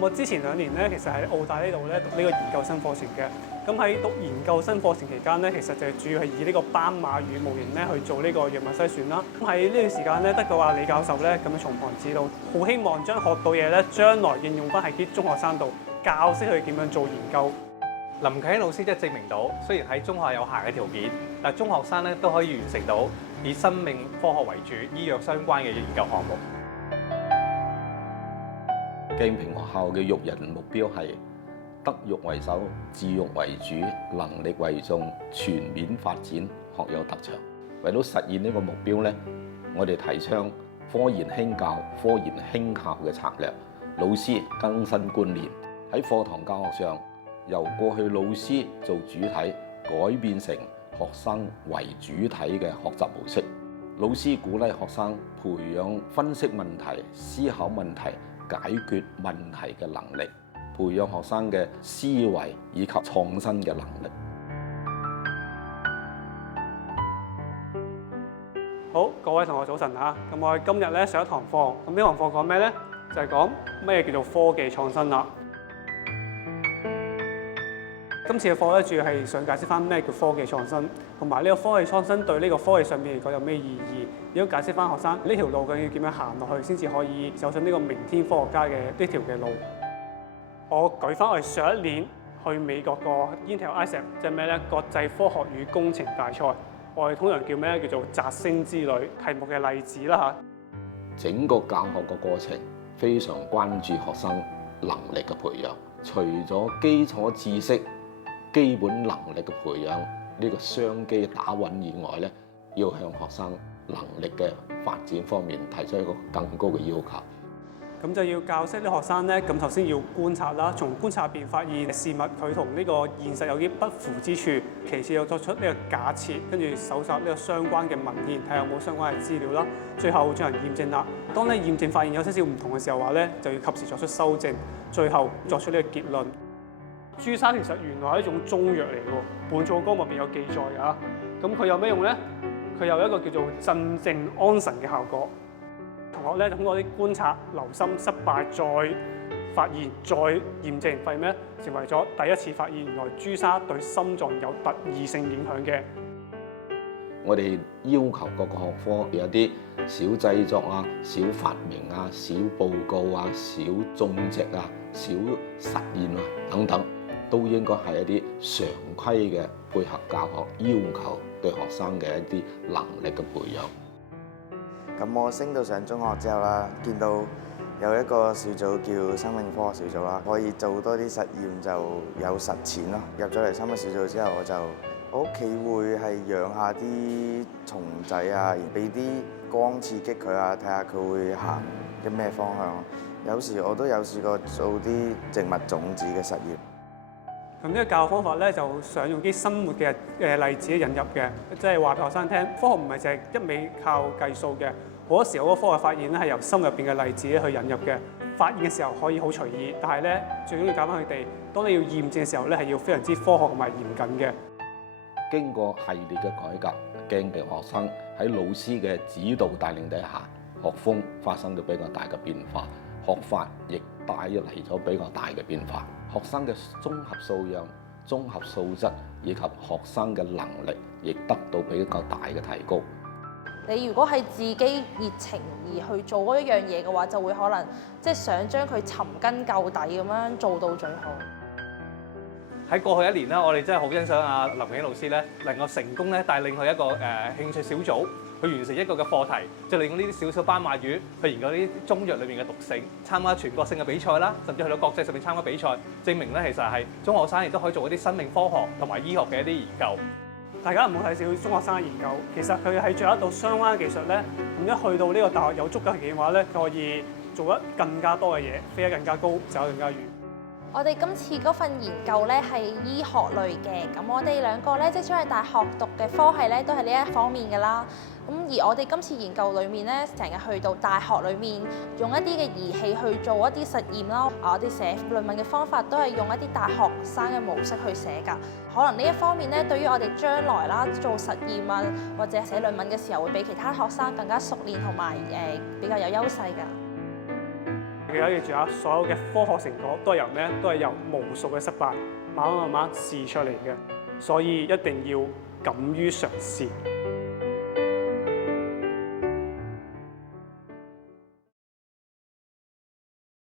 我之前2年咧，其實喺澳大呢度咧讀呢個研究生課程嘅。咁喺讀研究生課程期間咧，其實就係主要係以呢個斑馬魚模型咧去做呢個藥物篩選啦。咁喺呢段時間咧，得到阿李教授咧咁樣從旁指導，好希望將學到嘢咧，將來應用翻喺啲中學生度，教識佢哋點樣做研究。林啟老師即係證明到，雖然喺中學有限嘅條件，但係中學生咧都可以完成到以生命科學為主、醫藥相關嘅研究項目。鏡平學校嘅育人目標係德育為首、智育為主、能力為重、全面發展學有特長。為咗實現呢個目標咧，我哋提倡科研興教、科研興校嘅策略。老師更新觀念，喺課堂教學上，由過去老師做主體，改變成學生為主體嘅學習模式。老師鼓勵學生培養分析問題、思考問題、解決問題嘅能力，培養學生嘅思維以及創新嘅能力。好，各位同學早晨嚇。咁我哋今日咧上一堂課，咁呢堂課講咩咧？就係講咩叫做科技創新啦。今次嘅課咧，主要係想解釋翻咩叫科技創新，同埋呢個科技創新對呢個科技上面嚟講有咩意義，亦都解釋翻學生呢條路究竟要點樣行落去，先至可以走上呢個明天科學家嘅呢條嘅路。我舉翻我哋上一年去美國個 Intel ISEP， 即係咩咧？國際科學與工程大賽，我哋通常叫咩咧？叫做摘星之旅題目嘅例子啦嚇。整個教學嘅過程非常關注學生能力嘅培養，除咗基礎知識、基本能力嘅培養呢個雙機打穩以外咧，要向學生能力嘅發展方面提出一個更高嘅要求。咁就要教識啲學生咧，咁首先要觀察啦，從觀察入邊發現事物佢同呢個現實有啲不符之處，其次又作出呢個假設，跟住搜集呢個相關嘅文獻，睇下有冇相關嘅資料啦，最後進行驗證啦。當你驗證發現有少少唔同嘅時候話咧，就要及時作出修正，最後作出呢個結論。朱砂其實原來係一種中藥嚟嘅喎，《本草綱目》入邊有記載㗎。咁佢有咩用咧？佢有一個叫做鎮靜安神嘅效果。同學咧通過啲觀察、留心、失敗、再發現、再驗證，發現咩？成為咗第一次發現原來朱砂對心臟有特異性影響嘅。我哋要求各個學科有啲小製作啊、小發明啊、小報告啊、小種植啊、小實驗啊等等，都應該係一啲常規嘅配合教學要求對學生嘅一啲能力嘅培養。咁我升到上中學之後啦，見到有一個小組叫生命科學小組啦，可以做多啲實驗就有實踐咯。入咗嚟生物小組之後，我屋企會係養下啲蟲仔啊，俾啲光刺激佢啊，睇下佢會行啲咩方向。有時我都有試過做啲植物種子嘅實驗。咁呢個教學方法咧，就想用啲生活嘅例子引入嘅，即係話俾學生聽，科學唔係淨係一味靠計數嘅，好多時候嗰個科學發現咧係由心入邊嘅例子去引入嘅。發現嘅時候可以好隨意，但係咧最緊要教翻佢哋，當你要驗證嘅時候咧係要非常之科學同埋嚴謹嘅。經過系列嘅改革，鏡平學生喺老師嘅指導帶領底下，學風發生咗比較大嘅變化，學法亦帶嚟咗比較大嘅變化。學生嘅綜合素養、綜合素質以及學生嘅能力，亦得到比較大嘅提高。你如果係自己熱情而去做嗰一樣嘢嘅話，就會可能即係想將佢尋根究底咁樣做到最好。喺過去1年咧，我哋真係好欣賞阿林啟老師咧，能夠成功咧帶領佢一個興趣小組去完成一個嘅課題，就利用呢啲小斑馬魚去研究呢啲中藥裏面嘅毒性，參加全國性嘅比賽啦，甚至去到國際上面參加比賽，證明咧其實係中學生亦都可以做一啲生命科學同埋醫學嘅一啲研究。大家唔好睇小中學生嘅研究，其實佢係掌握到相關嘅技術咧，咁一去到呢個大學有足夠嘅話咧，佢可以做得更加多嘅嘢，飛得更加高，走得更加遠。我哋今次嗰份研究咧係醫學類嘅，咁我哋兩個咧即將喺大學讀嘅科系咧都係呢一方面嘅啦。咁而我哋今次研究裏面咧，成日去到大學裏面，用一啲嘅儀器去做一啲實驗啦。我哋寫論文嘅方法都係用一啲大學生嘅模式去寫㗎。可能呢一方面咧，對於我哋將來啦做實驗啊，或者寫論文嘅時候，會比其他學生更加熟練同埋比較有優勢㗎。大家記住啊，所有嘅科學成果都係由咩？都係由無數嘅失敗慢慢試出嚟嘅，所以一定要敢於嘗試。